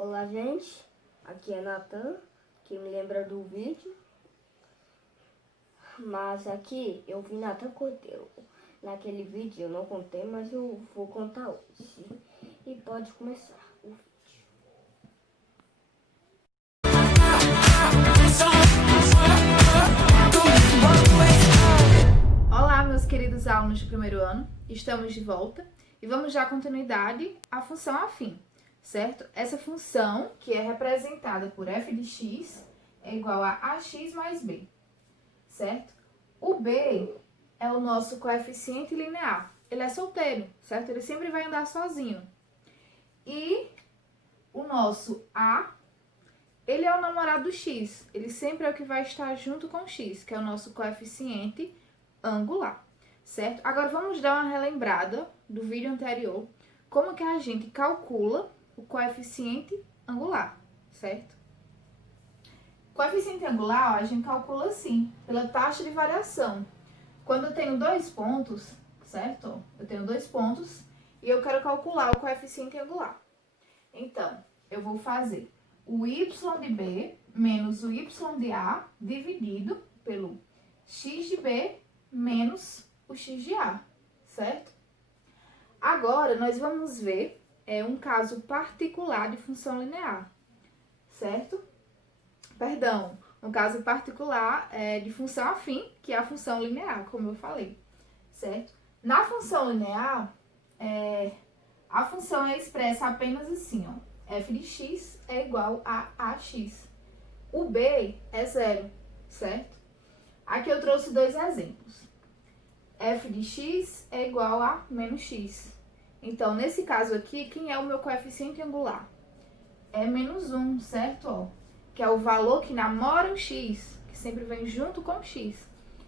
Olá, gente. Aqui é Natan, que me lembra do vídeo. Mas aqui eu vi Natan Cordeiro. Naquele vídeo eu não contei, mas eu vou contar hoje. E pode começar o vídeo. Olá, meus queridos alunos do primeiro ano. Estamos de volta e vamos dar continuidade à função afim, certo? Essa função, que é representada por f de x, é igual a ax mais b, certo? O b é o nosso coeficiente linear. Ele é solteiro, certo? Ele sempre vai andar sozinho. E o nosso a, ele é o namorado do x. Ele sempre é o que vai estar junto com o x, que é o nosso coeficiente angular, certo? Agora vamos dar uma relembrada do vídeo anterior, como que a gente calcula o coeficiente angular, certo? Coeficiente angular, ó, a gente calcula assim, pela taxa de variação. Quando eu tenho dois pontos, certo? Eu tenho dois pontos e eu quero calcular o coeficiente angular. Então, eu vou fazer o y de b menos o y de a dividido pelo x de b menos o x de a, certo? Agora, nós vamos ver um caso particular de função linear, certo? Perdão, um caso particular de função afim, que é a função linear, como eu falei, certo? Na função linear, a função é expressa apenas assim, ó. F de x é igual a ax. O b é zero, certo? Aqui eu trouxe dois exemplos. F de x é igual a menos x. Então, nesse caso aqui, quem é o meu coeficiente angular? É menos 1, certo? Ó, que é o valor que namora o x, que sempre vem junto com o x.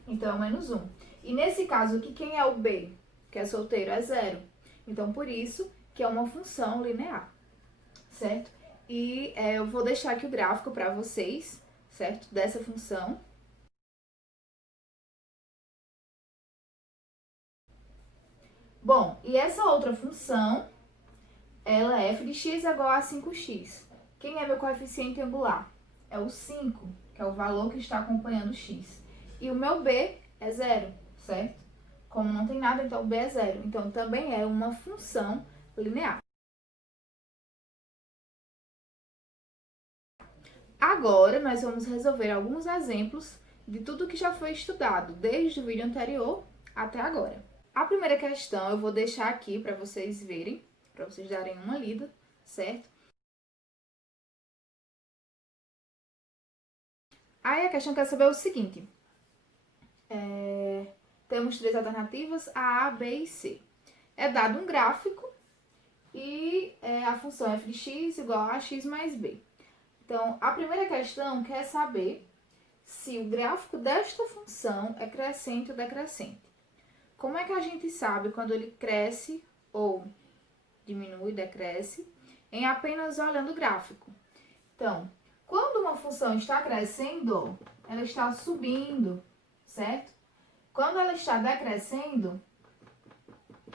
Então, é menos 1. E nesse caso aqui, quem é o b? Que é solteiro, é zero. Então, por isso que é uma função linear, certo? E eu vou deixar aqui o gráfico para vocês, certo? Dessa função. Bom, e essa outra função, ela é f de x é igual a 5x. Quem é meu coeficiente angular? É o 5, que é o valor que está acompanhando o x. E o meu b é zero, certo? Como não tem nada, então o b é zero. Então, também é uma função linear. Agora, nós vamos resolver alguns exemplos de tudo que já foi estudado, desde o vídeo anterior até agora. A primeira questão eu vou deixar aqui para vocês verem, para vocês darem uma lida, certo? Aí a questão quer saber o seguinte, temos três alternativas, A, B e C. É dado um gráfico e a função f de x igual a x mais b. Então, a primeira questão quer saber se o gráfico desta função é crescente ou decrescente. Como é que a gente sabe quando ele cresce ou diminui, decresce, em apenas olhando o gráfico? Então, quando uma função está crescendo, ela está subindo, certo? Quando ela está decrescendo,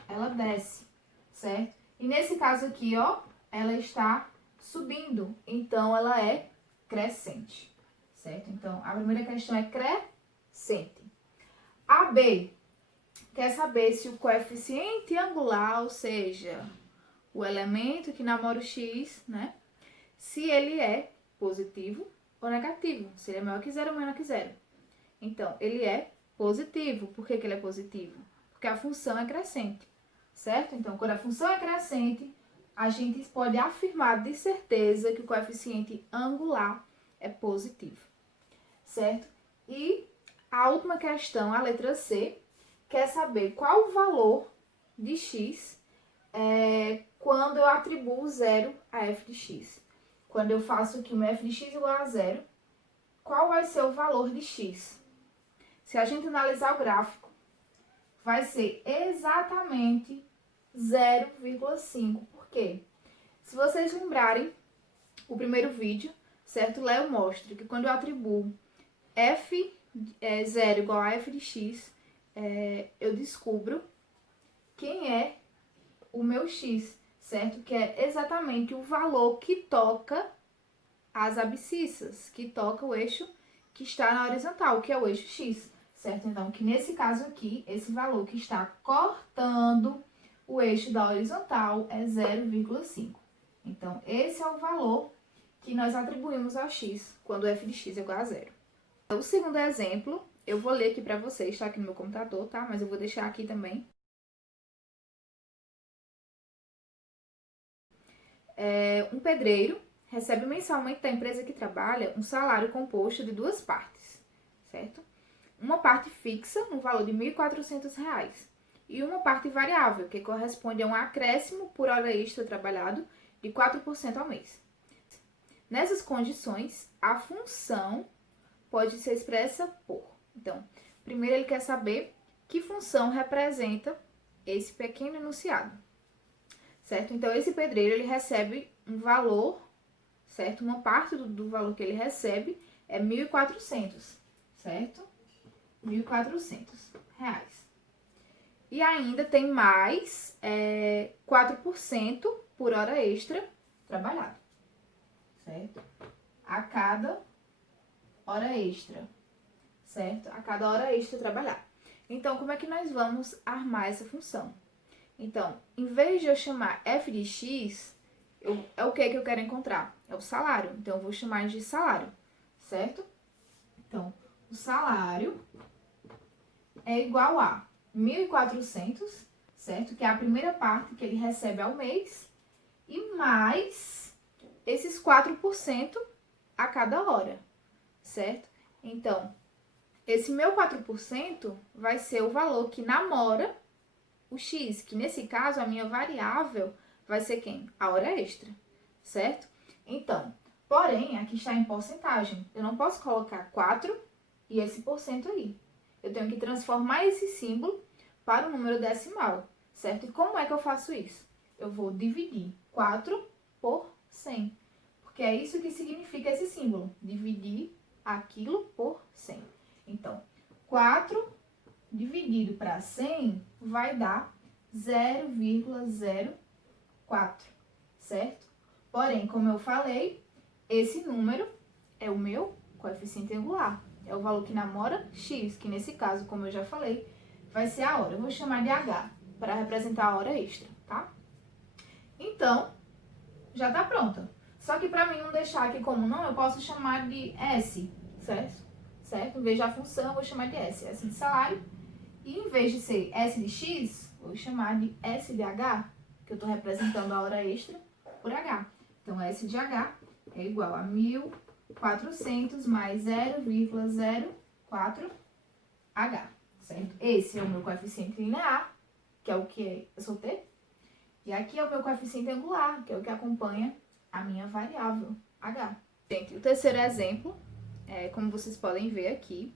ela desce, certo? E nesse caso aqui, ó, ela está subindo, então ela é crescente, certo? Então, a primeira questão é crescente. A B quer saber se o coeficiente angular, ou seja, o elemento que namora o x, né? Se ele é positivo ou negativo, se ele é maior que zero ou menor que zero. Então, ele é positivo. Por que que ele é positivo? Porque a função é crescente, certo? Então, quando a função é crescente, a gente pode afirmar de certeza que o coeficiente angular é positivo, certo? E a última questão, a letra C, quer saber qual o valor de x quando eu atribuo zero a f de x. Quando eu faço aqui uma f de x igual a zero, qual vai ser o valor de x? Se a gente analisar o gráfico, vai ser exatamente 0,5. Por quê? Se vocês lembrarem o primeiro vídeo, certo? Lá eu mostro que quando eu atribuo f0 igual a f de x, eu descubro quem é o meu x. certo? Que é exatamente o valor que toca as abscissas, que toca o eixo que está na horizontal, que é o eixo X, certo? Então, que nesse caso aqui, esse valor que está cortando o eixo da horizontal é 0,5. Então, esse é o valor que nós atribuímos ao x, quando f de x é igual a 0. O segundo exemplo, eu vou ler aqui para vocês, está aqui no meu computador, tá? Mas eu vou deixar aqui também. Um pedreiro recebe mensalmente da empresa que trabalha um salário composto de duas partes, certo? Uma parte fixa, no valor de R$ 1.400, e uma parte variável, que corresponde a um acréscimo por hora extra trabalhado de 4% ao mês. Nessas condições, a função pode ser expressa por. Então, primeiro ele quer saber que função representa esse pequeno enunciado, certo? Então, esse pedreiro, ele recebe um valor, certo? Uma parte do valor que ele recebe é 1.400, certo? R$ 1.400. E ainda tem mais 4% por hora extra trabalhado, certo? A cada hora extra, certo? A cada hora extra trabalhada. Então, como é que nós vamos armar essa função? Então, em vez de eu chamar f de x, é o que eu quero encontrar? É o salário. Então, eu vou chamar de salário, certo? Então, o salário é igual a 1.400, certo? Que é a primeira parte que ele recebe ao mês, e mais esses 4% a cada hora, certo? Então, esse meu 4% vai ser o valor que namora o x, que nesse caso a minha variável vai ser quem? A hora extra, certo? Então, porém, aqui está em porcentagem. Eu não posso colocar 4 e esse porcento aí. Eu tenho que transformar esse símbolo para o número decimal, certo? E como é que eu faço isso? Eu vou dividir 4 por 100, porque é isso que significa esse símbolo, dividir aquilo por 100. Então, 4 dividido para 100 vai dar 0,04, certo? Porém, como eu falei, esse número é o meu coeficiente angular. É o valor que namora x, que nesse caso, como eu já falei, vai ser a hora. Eu vou chamar de h, para representar a hora extra, tá? Então, já tá pronta. Só que para mim não deixar aqui como não, eu posso chamar de S, certo? Certo? Em vez da função, eu vou chamar de S. S de salário. E em vez de ser S de X, vou chamar de S de H, que eu estou representando a hora extra por H. Então, S de H é igual a 1.400 mais 0,04H, certo? Esse é o meu coeficiente linear, que é o que eu soltei. E aqui é o meu coeficiente angular, que é o que acompanha a minha variável H. Gente, o terceiro exemplo, como vocês podem ver aqui,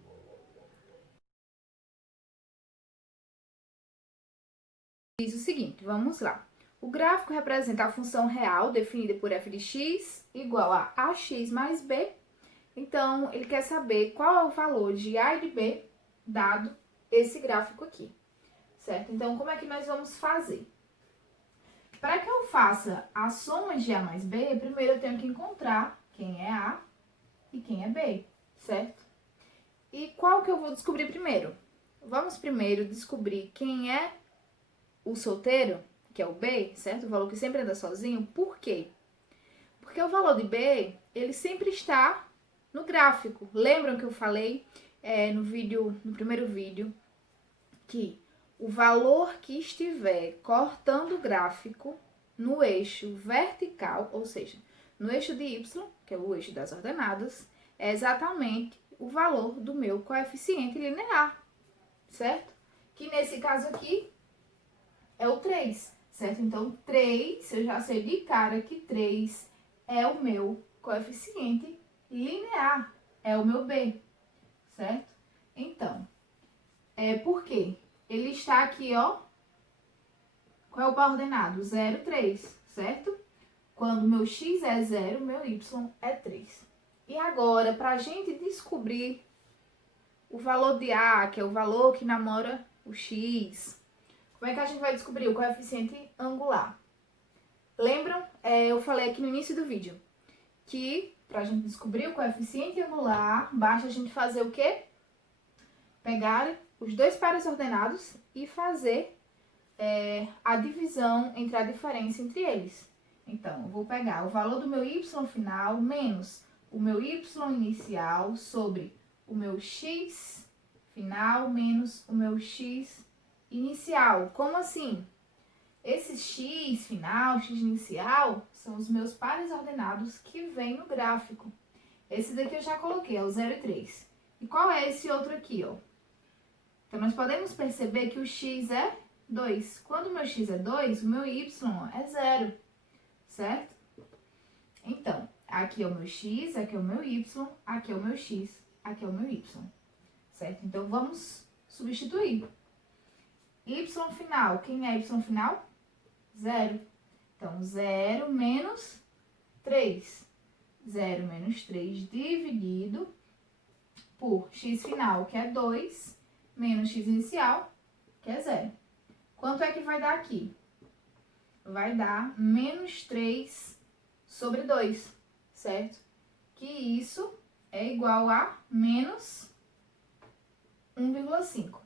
diz o seguinte, vamos lá. O gráfico representa a função real definida por f de x igual a ax mais b. Então, ele quer saber qual é o valor de a e de b dado esse gráfico aqui, certo? Então, como é que nós vamos fazer? Para que eu faça a soma de a mais b, primeiro eu tenho que encontrar quem é a e quem é b, certo? E qual que eu vou descobrir primeiro? Vamos primeiro descobrir quem é o solteiro, que é o B, certo? O valor que sempre anda sozinho. Por quê? Porque o valor de B, ele sempre está no gráfico. Lembram que eu falei no primeiro vídeo, que o valor que estiver cortando o gráfico no eixo vertical, ou seja, no eixo de Y, que é o eixo das ordenadas, é exatamente o valor do meu coeficiente linear, certo? Que nesse caso aqui é o 3, certo? Então, 3, eu já sei de cara que 3 é o meu coeficiente linear, é o meu B, certo? Então, por quê? Ele está aqui, ó, qual é o par ordenado? 0, 3, certo? Quando meu x é 0, meu y é 3. E agora, para a gente descobrir o valor de A, que é o valor que namora o x, como é que a gente vai descobrir o coeficiente angular? Lembram? Eu falei aqui no início do vídeo que para a gente descobrir o coeficiente angular, basta a gente fazer o quê? Pegar os dois pares ordenados e fazer a divisão entre a diferença entre eles. Então, eu vou pegar o valor do meu y final menos o meu y inicial sobre o meu x final menos o meu x inicial. Como assim? Esse x final, x inicial, são os meus pares ordenados que vem no gráfico. Esse daqui eu já coloquei, é o 0 e 3. E qual é esse outro aqui, ó? Então, nós podemos perceber que o x é 2. Quando o meu x é 2, o meu y é 0, certo? Então, aqui é o meu x, aqui é o meu y, aqui é o meu x, aqui é o meu y, certo? Então, vamos substituir. Y final, quem é y final? 0. Então, 0 menos 3. 0 menos 3 dividido por x final, que é 2, menos x inicial, que é 0. Quanto é que vai dar aqui? Vai dar menos 3 sobre 2, certo? Que isso é igual a menos 1,5,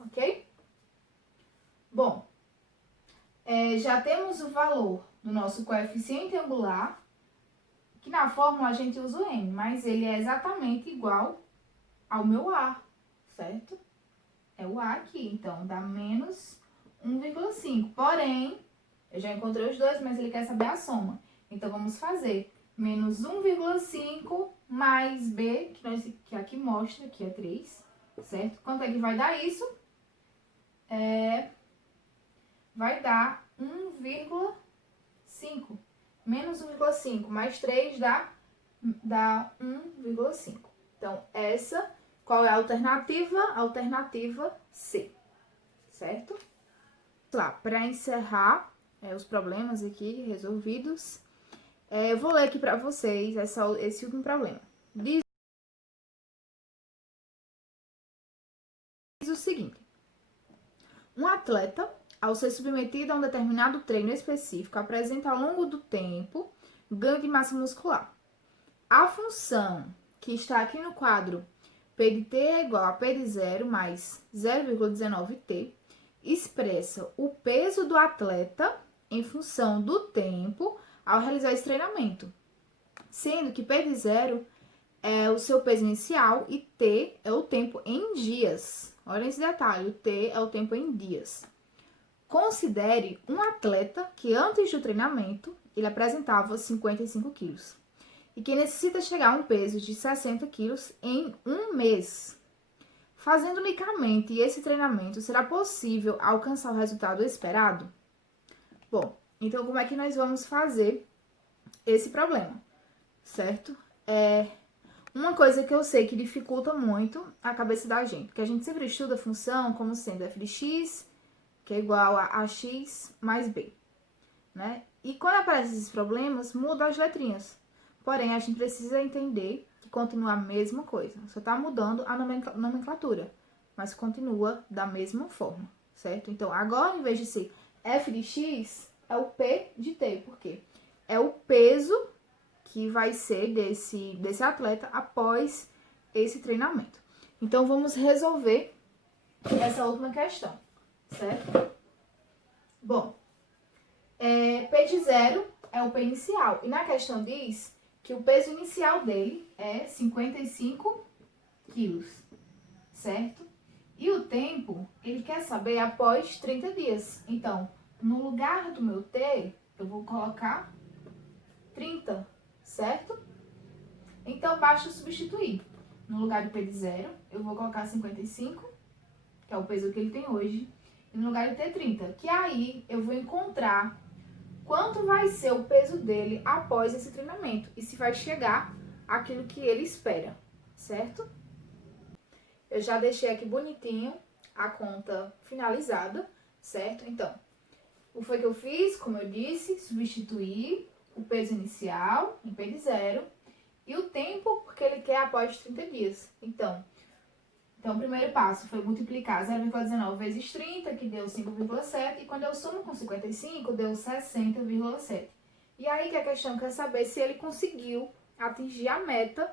ok? Bom, já temos o valor do nosso coeficiente angular, que na fórmula a gente usa o m, mas ele é exatamente igual ao meu a, certo? É o a aqui, então dá menos 1,5. Porém, eu já encontrei os dois, mas ele quer saber a soma. Então, vamos fazer menos 1,5 mais b, que aqui mostra, que é 3, certo? Quanto é que vai dar isso? Vai dar 1,5. Menos 1,5 mais 3 dá 1,5. Então, qual é a alternativa? Alternativa C, certo? Lá, para encerrar os problemas aqui resolvidos, eu vou ler aqui para vocês esse último problema. Diz o seguinte: um atleta, ao ser submetido a um determinado treino específico, apresenta ao longo do tempo ganho de massa muscular. A função que está aqui no quadro P de t é igual a P de 0 mais 0,19t, expressa o peso do atleta em função do tempo ao realizar esse treinamento, sendo que P de 0 é o seu peso inicial e t é o tempo em dias. Olha esse detalhe, o t é o tempo em dias. Considere um atleta que antes do treinamento ele apresentava 55 quilos e que necessita chegar a um peso de 60 quilos em um mês. Fazendo unicamente esse treinamento, será possível alcançar o resultado esperado? Bom, então como é que nós vamos fazer esse problema, certo? Uma coisa que eu sei que dificulta muito a cabeça da gente, porque a gente sempre estuda a função como sendo f de x, que é igual a x mais b, né? E quando aparecem esses problemas, muda as letrinhas. Porém, a gente precisa entender que continua a mesma coisa. Só está mudando a nomenclatura, mas continua da mesma forma, certo? Então, agora, em vez de ser f de x, é o p de t. Por quê? É o peso que vai ser desse atleta após esse treinamento. Então, vamos resolver essa última questão, certo? Bom, P de 0 é o P inicial. E na questão diz que o peso inicial dele é 55 quilos, certo? E o tempo, ele quer saber após 30 dias. Então, no lugar do meu T, eu vou colocar 30, certo? Então, basta substituir. No lugar do P de 0, eu vou colocar 55, que é o peso que ele tem hoje, e no lugar de T 30, que aí eu vou encontrar quanto vai ser o peso dele após esse treinamento e se vai chegar àquilo que ele espera, certo? Eu já deixei aqui bonitinho a conta finalizada, certo? Então, o que foi que eu fiz? Como eu disse, substituir o peso inicial em P de 0 e o tempo porque ele quer após 30 dias. Então, Então, o primeiro passo foi multiplicar 0,19 vezes 30, que deu 5,7. E quando eu somo com 55, deu 60,7. E aí que a questão quer saber se ele conseguiu atingir a meta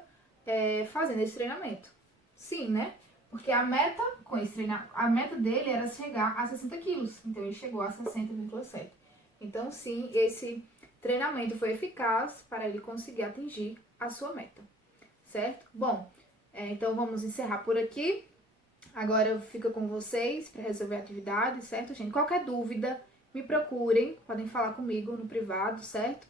fazendo esse treinamento. Sim, né? Porque a meta a meta dele era chegar a 60 quilos. Então, ele chegou a 60,7. Então, sim, esse treinamento foi eficaz para ele conseguir atingir a sua meta. Certo? Bom, então vamos encerrar por aqui. Agora eu fico com vocês para resolver a atividade, certo, gente? Qualquer dúvida, me procurem, podem falar comigo no privado, certo?